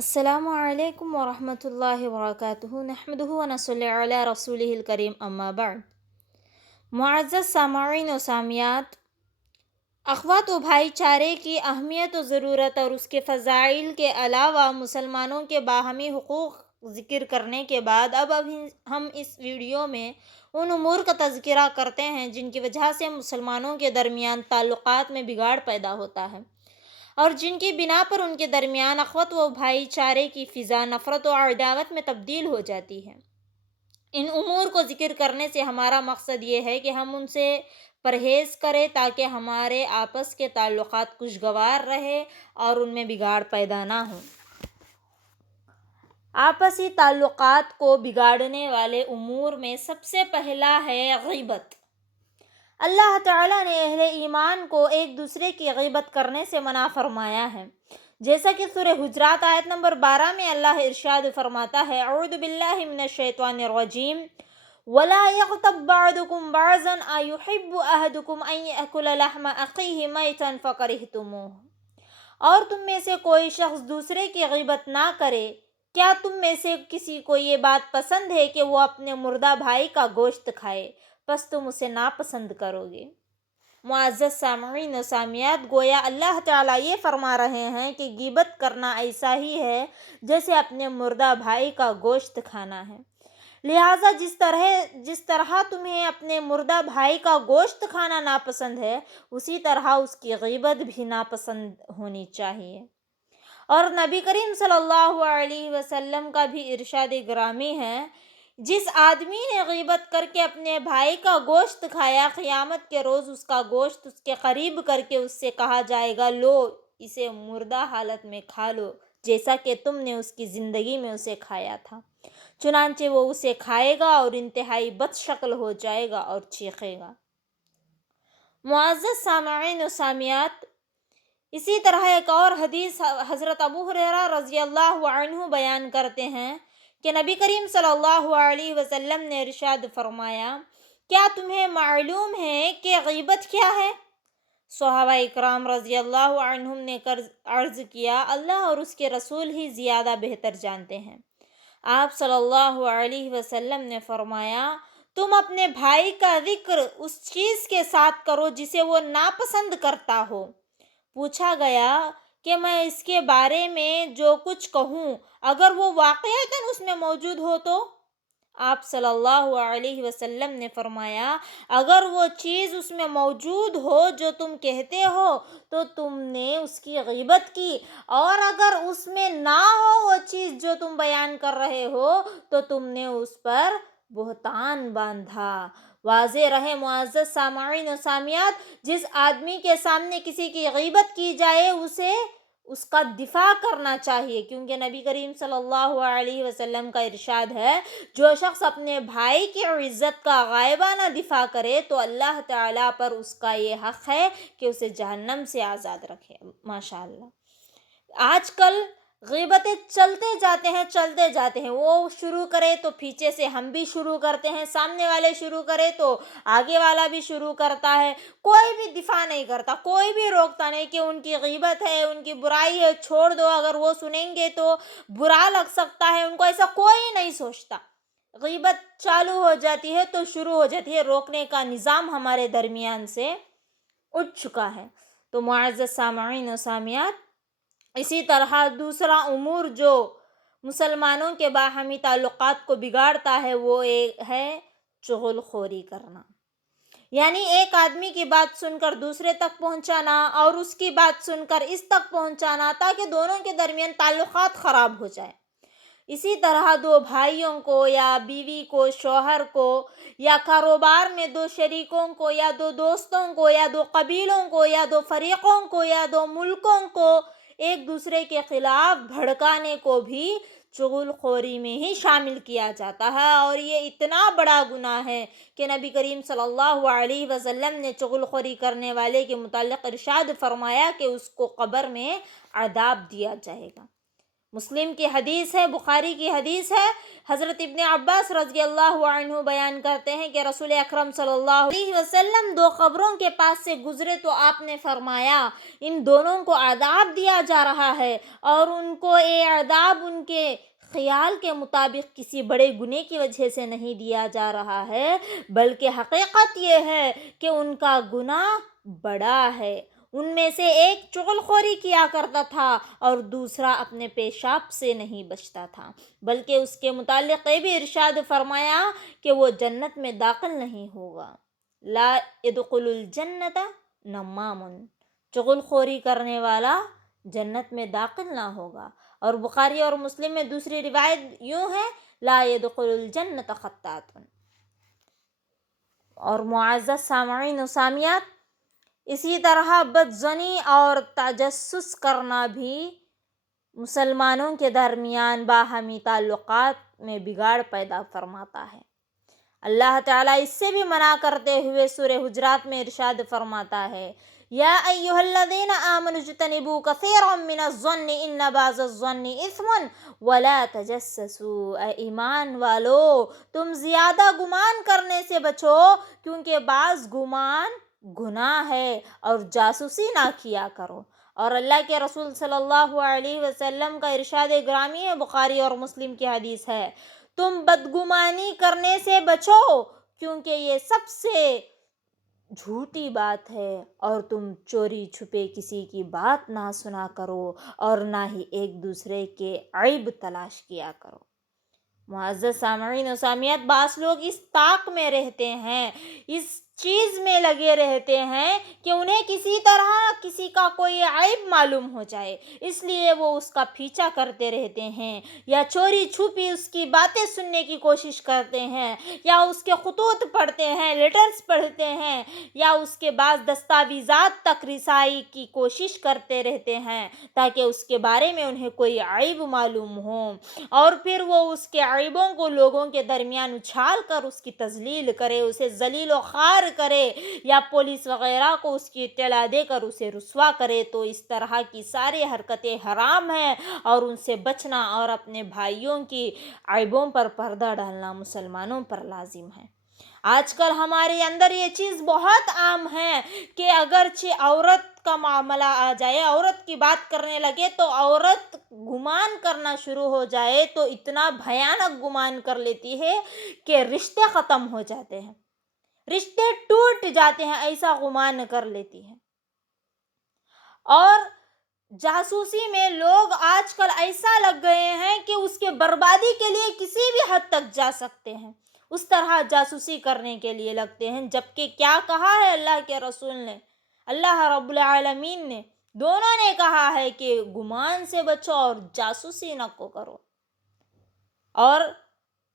السلام علیکم ورحمۃ اللہ وبرکاتہ، نحمدہ و نصلی علی رسولہ الکریم، اما بعد۔ معزز سامعین و سامعات، اخوات و بھائی چارے کی اہمیت و ضرورت اور اس کے فضائل کے علاوہ مسلمانوں کے باہمی حقوق ذکر کرنے کے بعد اب ہم اس ویڈیو میں ان امور کا تذکرہ کرتے ہیں جن کی وجہ سے مسلمانوں کے درمیان تعلقات میں بگاڑ پیدا ہوتا ہے اور جن کی بنا پر ان کے درمیان اخوت و بھائی چارے کی فضا نفرت و عداوت میں تبدیل ہو جاتی ہے۔ ان امور کو ذکر کرنے سے ہمارا مقصد یہ ہے کہ ہم ان سے پرہیز کریں تاکہ ہمارے آپس کے تعلقات خوشگوار رہے اور ان میں بگاڑ پیدا نہ ہو۔ آپسی تعلقات کو بگاڑنے والے امور میں سب سے پہلا ہے غیبت۔ اللہ تعالیٰ نے اہل ایمان کو ایک دوسرے کی غیبت کرنے سے منع فرمایا ہے، جیسا کہ سورہ حجرات آیت نمبر 12 میں اللہ ارشاد فرماتا ہے، اعوذ باللہ من الشیطان الرجیم، وَلَا يَغْتَبْ بَعْضُكُمْ بَعْضًا أَيُحِبُّ أَحَدُكُمْ أَن يَأْكُلَ لَحْمَ أَخِيهِ مَيْتًا فَكَرِهْتُمُوهُ۔ اور تم میں سے کوئی شخص دوسرے کی غیبت نہ کرے۔ کیا تم میں سے کسی کو یہ بات پسند ہے کہ وہ اپنے مردہ بھائی کا گوشت کھائے؟ پس تم اسے ناپسند کرو گے۔ معزز سامعین و سامعات، گویا اللہ تعالیٰ یہ فرما رہے ہیں کہ غیبت کرنا ایسا ہی ہے جیسے اپنے مردہ بھائی کا گوشت کھانا ہے۔ لہٰذا جس طرح تمہیں اپنے مردہ بھائی کا گوشت کھانا ناپسند ہے، اسی طرح اس کی غیبت بھی ناپسند ہونی چاہیے۔ اور نبی کریم صلی اللہ علیہ وسلم کا بھی ارشاد گرامی ہے، جس آدمی نے غیبت کر کے اپنے بھائی کا گوشت کھایا، قیامت کے روز اس کا گوشت اس کے قریب کر کے اس سے کہا جائے گا، لو اسے مردہ حالت میں کھا لو جیسا کہ تم نے اس کی زندگی میں اسے کھایا تھا۔ چنانچہ وہ اسے کھائے گا اور انتہائی بد شکل ہو جائے گا اور چیخے گا۔ معزز سامعین و سامعات، اسی طرح ایک اور حدیث حضرت ابو ہریرہ رضی اللہ عنہ بیان کرتے ہیں کہ نبی کریم صلی اللہ علیہ وسلم نے ارشاد فرمایا، کیا تمہیں معلوم ہے کہ غیبت کیا ہے؟ صحابہ اکرام رضی اللہ عنہم نے عرض کیا، اللہ اور اس کے رسول ہی زیادہ بہتر جانتے ہیں۔ آپ صلی اللہ علیہ وسلم نے فرمایا، تم اپنے بھائی کا ذکر اس چیز کے ساتھ کرو جسے وہ ناپسند کرتا ہو۔ پوچھا گیا کہ میں اس کے بارے میں جو کچھ کہوں اگر وہ واقعتاً اس میں موجود ہو تو؟ آپ صلی اللہ علیہ وسلم نے فرمایا، اگر وہ چیز اس میں موجود ہو جو تم کہتے ہو تو تم نے اس کی غیبت کی، اور اگر اس میں نہ ہو وہ چیز جو تم بیان کر رہے ہو تو تم نے اس پر بہتان باندھا۔ واضح رہے معزز سامعین و سامعات، جس آدمی کے سامنے کسی کی غیبت کی جائے اسے اس کا دفاع کرنا چاہیے، کیونکہ نبی کریم صلی اللہ علیہ وسلم کا ارشاد ہے، جو شخص اپنے بھائی کی عزت کا غائبانہ دفاع کرے تو اللہ تعالیٰ پر اس کا یہ حق ہے کہ اسے جہنم سے آزاد رکھے۔ ماشاءاللہ آج کل غیبتیں چلتے جاتے ہیں، وہ شروع کرے تو پیچھے سے ہم بھی شروع کرتے ہیں، سامنے والے شروع کرے تو آگے والا بھی شروع کرتا ہے، کوئی بھی دفاع نہیں کرتا، کوئی بھی روکتا نہیں کہ ان کی غیبت ہے، ان کی برائی ہے، چھوڑ دو، اگر وہ سنیں گے تو برا لگ سکتا ہے ان کو، ایسا کوئی نہیں سوچتا۔ غیبت چالو ہو جاتی ہے تو شروع ہو جاتی ہے، روکنے کا نظام ہمارے درمیان سے اٹھ چکا ہے۔ تو معزز سامعین و سامعات، اسی طرح دوسرا امور جو مسلمانوں کے باہمی تعلقات کو بگاڑتا ہے وہ ایک ہے چغل خوری کرنا، یعنی ایک آدمی کی بات سن کر دوسرے تک پہنچانا اور اس کی بات سن کر اس تک پہنچانا تاکہ دونوں کے درمیان تعلقات خراب ہو جائے۔ اسی طرح دو بھائیوں کو یا بیوی کو شوہر کو یا کاروبار میں دو شریکوں کو یا دو دوستوں کو یا دو قبیلوں کو یا دو فریقوں کو یا دو ملکوں کو ایک دوسرے کے خلاف بھڑکانے کو بھی چغل خوری میں ہی شامل کیا جاتا ہے، اور یہ اتنا بڑا گناہ ہے کہ نبی کریم صلی اللہ علیہ وسلم نے چغل خوری کرنے والے کے متعلق ارشاد فرمایا کہ اس کو قبر میں عذاب دیا جائے گا۔ مسلم کی حدیث ہے، بخاری کی حدیث ہے، حضرت ابن عباس رضی اللہ عنہ بیان کرتے ہیں کہ رسول اکرم صلی اللہ علیہ وسلم 2 قبروں کے پاس سے گزرے تو آپ نے فرمایا ان دونوں کو عذاب دیا جا رہا ہے، اور ان کو یہ عذاب ان کے خیال کے مطابق کسی بڑے گناہ کی وجہ سے نہیں دیا جا رہا ہے، بلکہ حقیقت یہ ہے کہ ان کا گناہ بڑا ہے۔ ان میں سے ایک چغلخوری کیا کرتا تھا اور دوسرا اپنے پیشاب سے نہیں بچتا تھا، بلکہ اس کے متعلق یہ بھی ارشاد فرمایا کہ وہ جنت میں داخل نہیں ہوگا۔ لا يدخل الجنت نمام، چغلخوری کرنے والا جنت میں داخل نہ ہوگا۔ اور بخاری اور مسلم میں دوسری روایت یوں ہے، لا يدخل الجنت خطات۔ اور معزز سامعین و سامعات، اسی طرح بدظنی اور تجسس کرنا بھی مسلمانوں کے درمیان باہمی تعلقات میں بگاڑ پیدا فرماتا ہے۔ اللہ تعالیٰ اس سے بھی منع کرتے ہوئے سورہ حجرات میں ارشاد فرماتا ہے، یا ایھا الذین آمنوا اجتنبوا کثیرا من الظن ان بعض الظن اثم ولا تجسسوا۔ اے ایمان والو، تم زیادہ گمان کرنے سے بچو، کیونکہ بعض گمان گناہ ہے، اور جاسوسی نہ کیا کرو۔ اور اللہ کے رسول صلی اللہ علیہ وسلم کا ارشاد گرامی ہے، بخاری اور مسلم کی حدیث ہے، تم بدگمانی کرنے سے بچو، کیونکہ یہ سب سے جھوٹی بات ہے، اور تم چوری چھپے کسی کی بات نہ سنا کرو، اور نہ ہی ایک دوسرے کے عیب تلاش کیا کرو۔ معزز سامعین و سامعات، بعض لوگ اس طاق میں رہتے ہیں، اس چیز میں لگے رہتے ہیں کہ انہیں کسی طرح کسی کا کوئی عیب معلوم ہو جائے، اس لیے وہ اس کا پیچھا کرتے رہتے ہیں، یا چوری چھپی اس کی باتیں سننے کی کوشش کرتے ہیں، یا اس کے خطوط پڑھتے ہیں، لیٹرز پڑھتے ہیں، یا اس کے بعض دستاویزات تک رسائی کی کوشش کرتے رہتے ہیں تاکہ اس کے بارے میں انہیں کوئی عیب معلوم ہو، اور پھر وہ اس کے عیبوں کو لوگوں کے درمیان اچھال کر اس کی تذلیل کرے، اسے ذلیل و خوار کرے، یا پولیس وغیرہ کو اس کی اطلاع دے کر اسے رسوا کرے۔ تو اس طرح کی ساری حرکتیں حرام ہیں، اور ان سے بچنا اور اپنے بھائیوں کی عیبوں پر پردہ ڈالنا مسلمانوں پر لازم ہے۔ آج کل ہمارے اندر یہ چیز بہت عام ہے کہ اگرچہ عورت کا معاملہ آ جائے، عورت کی بات کرنے لگے تو عورت گمان کرنا شروع ہو جائے تو اتنا بھیانک گمان کر لیتی ہے کہ رشتے ختم ہو جاتے ہیں، رشتے ٹوٹ جاتے ہیں، ایسا گمان کر لیتی ہے۔ اور جاسوسی میں لوگ آج کل ایسا لگ گئے ہیں کہ اس کے بربادی کے لیے کسی بھی حد تک جا سکتے ہیں، اس طرح جاسوسی کرنے کے لیے لگتے ہیں، جبکہ کیا کہا ہے اللہ کے رسول نے، اللہ رب العالمین نے، دونوں نے کہا ہے کہ گمان سے بچو اور جاسوسی نہ کو کرو۔ اور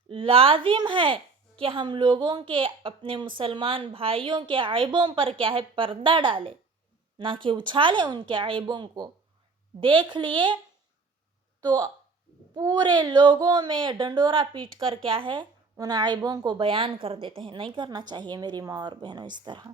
لازم ہے کہ ہم لوگوں کے اپنے مسلمان بھائیوں کے عیبوں پر کیا ہے، پردہ ڈالیں، نہ کہ اچھالیں ان کے عیبوں کو۔ دیکھ لیے تو پورے لوگوں میں ڈنڈورا پیٹ کر کیا ہے، ان عیبوں کو بیان کر دیتے ہیں۔ نہیں کرنا چاہیے میری ماں اور بہنوں اس طرح۔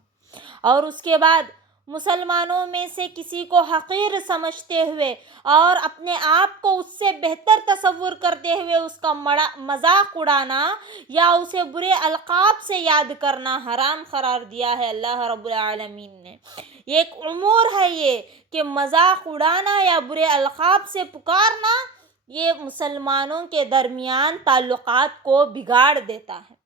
اور اس کے بعد مسلمانوں میں سے کسی کو حقیر سمجھتے ہوئے اور اپنے آپ کو اس سے بہتر تصور کرتے ہوئے اس کا مذاق اڑانا یا اسے برے القاب سے یاد کرنا حرام قرار دیا ہے اللہ رب العالمین نے۔ یہ ایک امور ہے یہ کہ مذاق اڑانا یا برے القاب سے پکارنا یہ مسلمانوں کے درمیان تعلقات کو بگاڑ دیتا ہے۔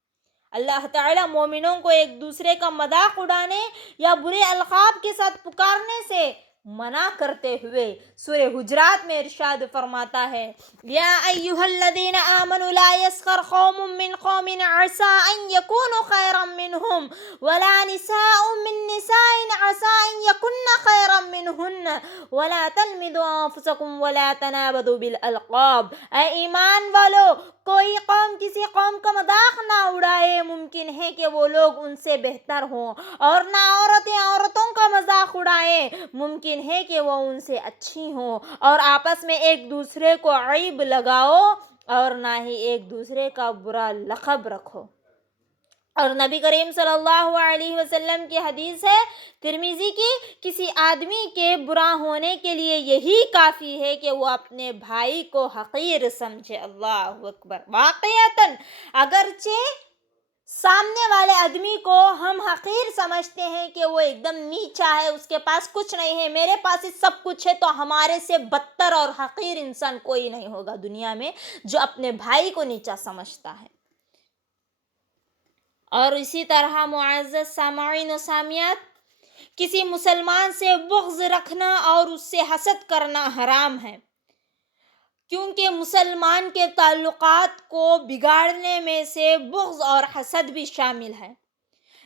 اللہ تعالیٰ مومنوں کو ایک دوسرے کا مذاق اڑانے یا برے القاب کے ساتھ پکارنے سے منع کرتے ہوئے سورہ حجرات میں ارشاد فرماتا ہے، یا ایھا الذین آمنوا لا یسخر قوم من قوم عسى ان یکونوا خیرا منہم ولا نساء من نساء عسى ان یکن خیرا منہن ولا تلمزوا انفسکم ولا تنابزوا بالالقاب۔ اے ایمان والو، کوئی قوم کسی قوم کا مذاق نہ اڑائے، ممکن ہے کہ وہ لوگ ان سے بہتر ہوں، اور نہ عورتیں عورتوں کا مذاق اڑائیں، ممکن ہے کہ وہ ان سے اچھی ہوں، اور آپس میں ایک دوسرے کو عیب لگاؤ اور نہ ہی ایک دوسرے کا برا لقب رکھو۔ اور نبی کریم صلی اللہ علیہ وسلم کی حدیث ہے ترمذی کی، کسی آدمی کے برا ہونے کے لیے یہی کافی ہے کہ وہ اپنے بھائی کو حقیر سمجھے۔ اللہ اکبر۔ واقعتاً اگرچہ سامنے والے آدمی کو ہم حقیر سمجھتے ہیں کہ وہ ایک دم نیچا ہے، اس کے پاس کچھ نہیں ہے، میرے پاس ہی سب کچھ ہے، تو ہمارے سے بدتر اور حقیر انسان کوئی نہیں ہوگا دنیا میں جو اپنے بھائی کو نیچا سمجھتا ہے۔ اور اسی طرح معزز سامعین و سامعات، کسی مسلمان سے بغض رکھنا اور اس سے حسد کرنا حرام ہے، کیونکہ مسلمان کے تعلقات کو بگاڑنے میں سے بغض اور حسد بھی شامل ہے۔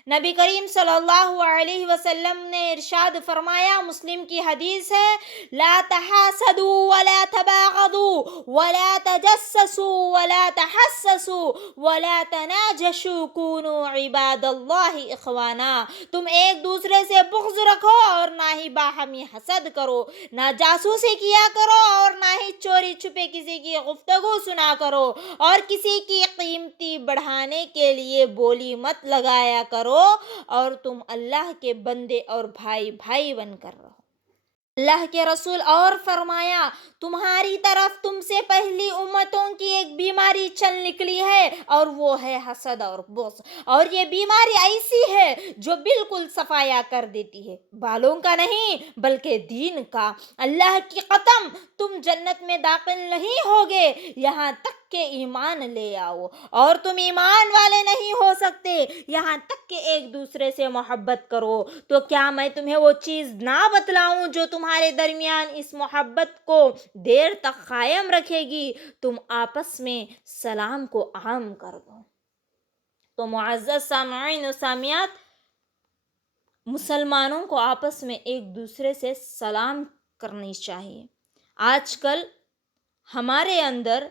نبی کریم صلی اللہ علیہ وسلم نے ارشاد فرمایا، مسلم کی حدیث ہے، لا تحاسدوا ولا تباغضوا ولا تجسسوا ولا تحسسوا ولا تناجشوا كونوا عباد اللہ اخوانا۔ تم ایک دوسرے سے بغض رکھو اور نہ ہی باہمی حسد کرو، نہ جاسوسی کیا کرو اور نہ ہی چوری چھپے کسی کی گفتگو سنا کرو، اور کسی کی قیمتی بڑھانے کے لیے بولی مت لگایا کرو، اور تم اللہ کے بندے اور بھائی بھائی بن کر رہو۔ اللہ کے رسول اور فرمایا، تمہاری طرف تم سے پہلی امتوں کی ایک بیماری چل نکلی ہے، اور وہ ہے حسد اور بغض، اور یہ بیماری ایسی ہے جو بالکل صفایا کر دیتی ہے، بالوں کا نہیں بلکہ دین کا۔ اللہ کی قسم، تم جنت میں داخل نہیں ہوگے یہاں تک کہ ایمان لے آؤ، اور تم ایمان والے نہیں ہو سکتے یہاں تک کہ ایک دوسرے سے محبت کرو۔ تو کیا میں تمہیں وہ چیز نہ بتلاؤں جو تمہارے درمیان اس محبت کو دیر تک قائم رکھے گی؟ تم آپس میں سلام کو عام کر دو۔ تو معزز سامعین و سامعات، مسلمانوں کو آپس میں ایک دوسرے سے سلام کرنی چاہیے۔ آج کل ہمارے اندر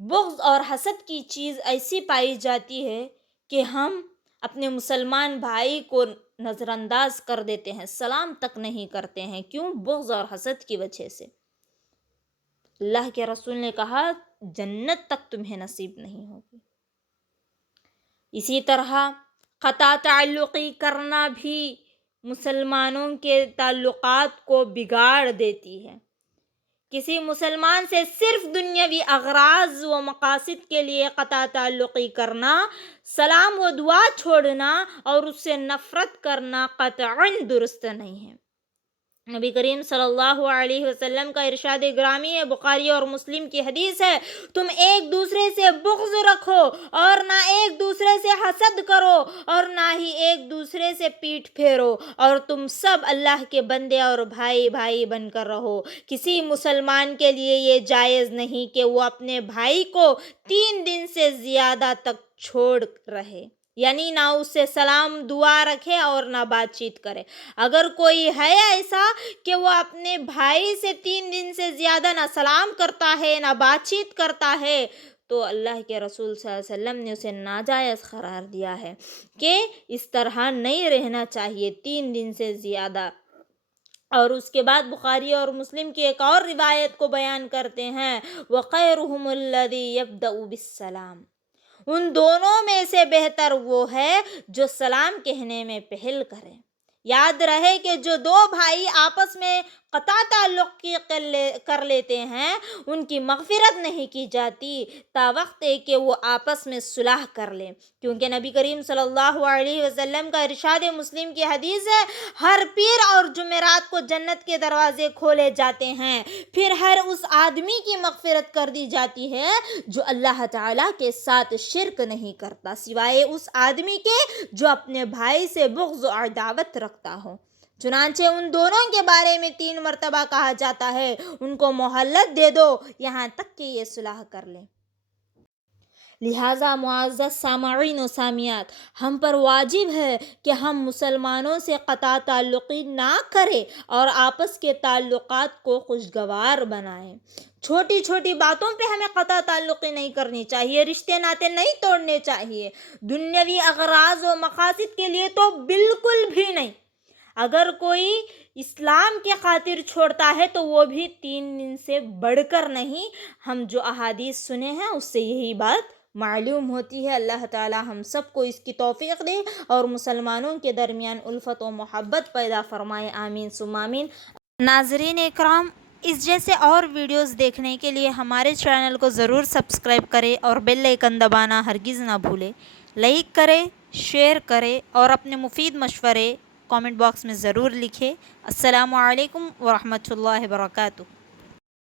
بغض اور حسد کی چیز ایسی پائی جاتی ہے کہ ہم اپنے مسلمان بھائی کو نظر انداز کر دیتے ہیں، سلام تک نہیں کرتے ہیں۔ کیوں؟ بغض اور حسد کی وجہ سے۔ اللہ کے رسول نے کہا، جنت تک تمہیں نصیب نہیں ہوگی۔ اسی طرح قطع تعلقی کرنا بھی مسلمانوں کے تعلقات کو بگاڑ دیتی ہے۔ کسی مسلمان سے صرف دنیاوی اغراض و مقاصد کے لیے قطع تعلقی کرنا، سلام و دعا چھوڑنا اور اس سے نفرت کرنا قطعاً درست نہیں ہے۔ نبی کریم صلی اللہ علیہ وسلم کا ارشاد گرامی ہے، بخاری اور مسلم کی حدیث ہے، تم ایک دوسرے سے بغض رکھو اور نہ ایک دوسرے سے حسد کرو اور نہ ہی ایک دوسرے سے پیٹھ پھیرو، اور تم سب اللہ کے بندے اور بھائی بھائی بن کر رہو۔ کسی مسلمان کے لیے یہ جائز نہیں کہ وہ اپنے بھائی کو 3 دن سے زیادہ تک چھوڑ رہے، یعنی نہ اس سے سلام دعا رکھے اور نہ بات چیت کرے۔ اگر کوئی ہے ایسا کہ وہ اپنے بھائی سے 3 دن سے زیادہ نہ سلام کرتا ہے نہ بات چیت کرتا ہے، تو اللہ کے رسول صلی اللہ علیہ وسلم نے اسے ناجائز قرار دیا ہے کہ اس طرح نہیں رہنا چاہیے 3 دن سے زیادہ۔ اور اس کے بعد بخاری اور مسلم کی ایک اور روایت کو بیان کرتے ہیں، وَخَيْرُهُمُ الَّذِي يَبْدَأُ بِالسَّلَامِ، ان دونوں میں سے بہتر وہ ہے جو سلام کہنے میں پہل کرے۔ یاد رہے کہ جو 2 بھائی آپس میں قطع تعلق کر لیتے ہیں، ان کی مغفرت نہیں کی جاتی تا وقت ہے کہ وہ آپس میں صلح کر لیں، کیونکہ نبی کریم صلی اللہ علیہ وسلم کا ارشاد مسلم کی حدیث ہے، ہر پیر اور جمعرات کو جنت کے دروازے کھولے جاتے ہیں، پھر ہر اس آدمی کی مغفرت کر دی جاتی ہے جو اللہ تعالیٰ کے ساتھ شرک نہیں کرتا، سوائے اس آدمی کے جو اپنے بھائی سے بغض و عداوت رکھتا ہو۔ چنانچہ ان دونوں کے بارے میں 3 مرتبہ کہا جاتا ہے، ان کو مہلت دے دو یہاں تک کہ یہ صلح کر لیں۔ لہٰذا معزز سامعین و سامعات، ہم پر واجب ہے کہ ہم مسلمانوں سے قطع تعلقی نہ کریں اور آپس کے تعلقات کو خوشگوار بنائیں۔ چھوٹی چھوٹی باتوں پہ ہمیں قطع تعلقی نہیں کرنی چاہیے، رشتے ناطے نہیں توڑنے چاہیے، دنیاوی اغراض و مقاصد کے لیے تو بالکل بھی نہیں۔ اگر کوئی اسلام کے خاطر چھوڑتا ہے تو وہ بھی 3 دن سے بڑھ کر نہیں۔ ہم جو احادیث سنے ہیں اس سے یہی بات معلوم ہوتی ہے۔ اللہ تعالی ہم سب کو اس کی توفیق دے اور مسلمانوں کے درمیان الفت و محبت پیدا فرمائے، آمین ثم آمین۔ ناظرین اکرام، اس جیسے اور ویڈیوز دیکھنے کے لیے ہمارے چینل کو ضرور سبسکرائب کریں اور بیل آئیکن دبانا ہرگز نہ بھولیں۔ لائک کریں، شیئر کریں اور اپنے مفید مشورے کامنٹ باکس میں ضرور لکھیں۔ السلام علیکم ورحمۃ اللہ وبرکاتہ۔